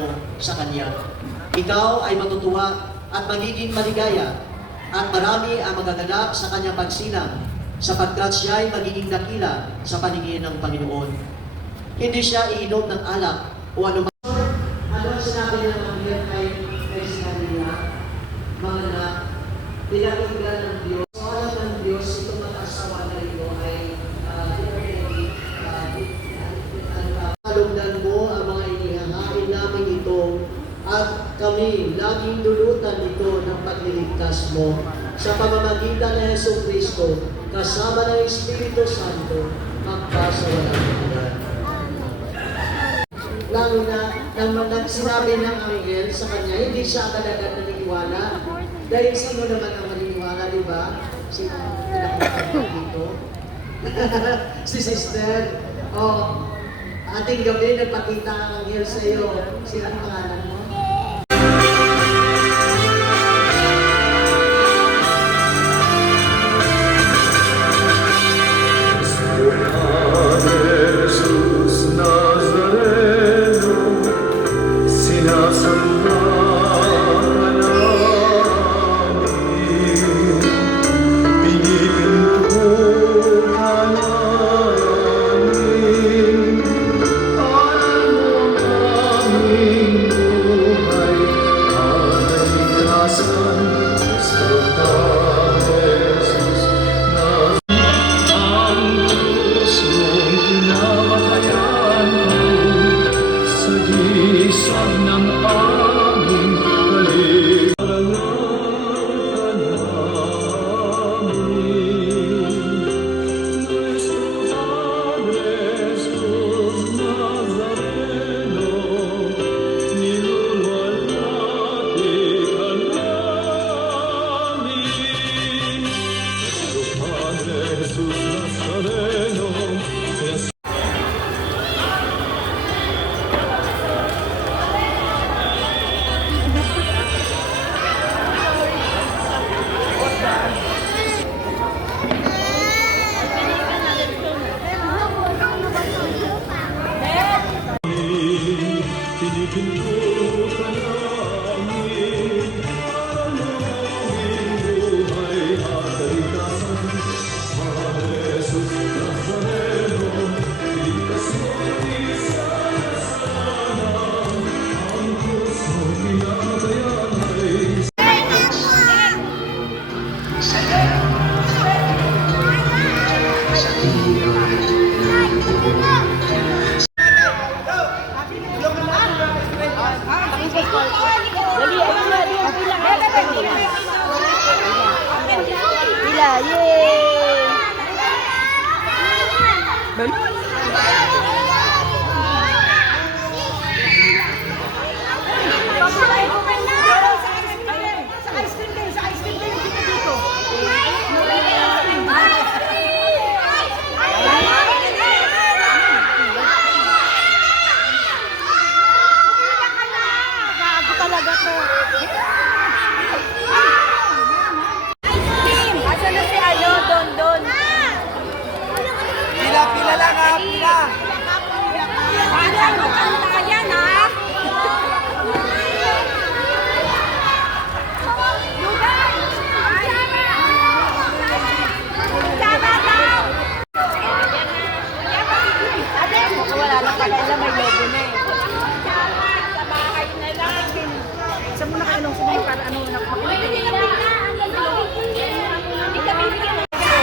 mo sa Kanya. Ikaw ay matutuwa at magiging maligaya at marami ang magaganap sa Kanyang pagsilang sapagkat siya ay magiging dakila sa paningin ng Panginoon. Hindi siya iinom ng alak o anumang. Ano ang sinabi ng Anghel kay Zechariah? Mga anak, pinakinggan ng Diyos. So, alam ng Diyos, itong mag-asawa na ito ay kalungdan mo ang mga inihahain namin ito at kami laging dulutan ito ng pagliligtas mo sa pamamagitan ng Hesus Kristo kasama ng Espiritu Santo magpasawalang hanggan. Lalo na nang sinabi ng Anghel sa kanya, hindi siya agad-agad naniniwala. Dahil sino naman ang maniniwala, di ba? Sino ang pinakita dito? Si Sister. Oh, ating gabi nagpakita ang Anghel sa iyo. Sino ang pangalan mo? Pila lang ha, pila. Wala na pala ila, may logo na eh. Sa bahay na lang. Saan mo na kayo nung sumay para ano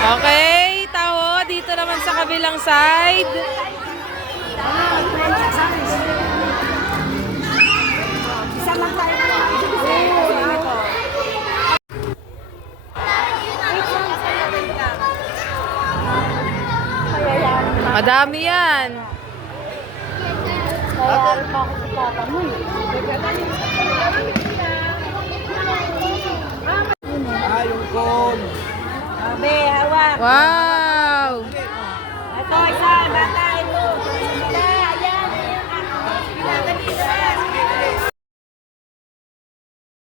Okay, tao, dito naman sa kabilang side. Isa lang tayo. Madami yan. Kaya pa ako sa papa mo.